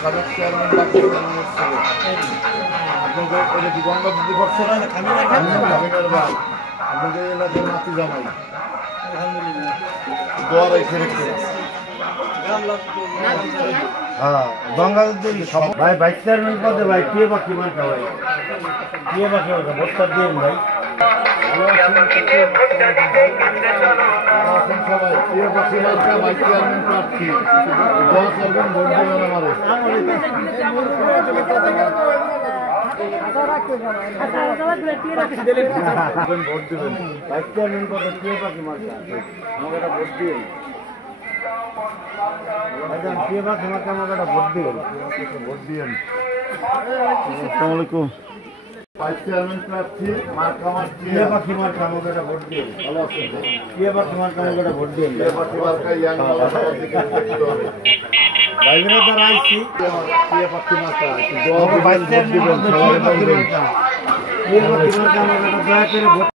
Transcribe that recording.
সাবেক চেয়ারম্যান আপনাদের কি গঙ্গা দিদি করছে না আপনাদের এলাকার নাতি জামাই দোয়া রেখে রেখে হ্যাঁ গঙ্গা ভাই ভাইস চেয়ারম্যান পদে ভাই কে বাকি মার্কা ভাই কে বাকি মার্কা ভোটটা দিয়ে ভাই সবাই প্রিয় পাখি মার্কা ভাইস চেয়ারম্যান প্রার্থী দোয়া করবেন ভোট দেবেন আমারে ভোট দেবেন ভাইস চেয়ারম্যান পদে কে বাকি মার্কা আমাকে একটা ভোট দিয়ে কে বাকি মার্কা আমাকে একটা ভোট দিবেন আসসালামু আলাইকুম ভাইস চেয়ারম্যান প্রার্থী মার্কা কে বাকি মার্কা আমাকে একটা ভোট দিবেন ভালো আছেন কে বাকি মার্কা আমাকে একটা ভোট দিবেন কে পাখি মার্কা ইয়াং ভাইরা দ্বারা আইছি কে পাখি মার্কা দোয়া ভাইস ভোট দিবেন চেয়ারম্যান কে বাকি মার্কা আমাকে দয়া করে ভোট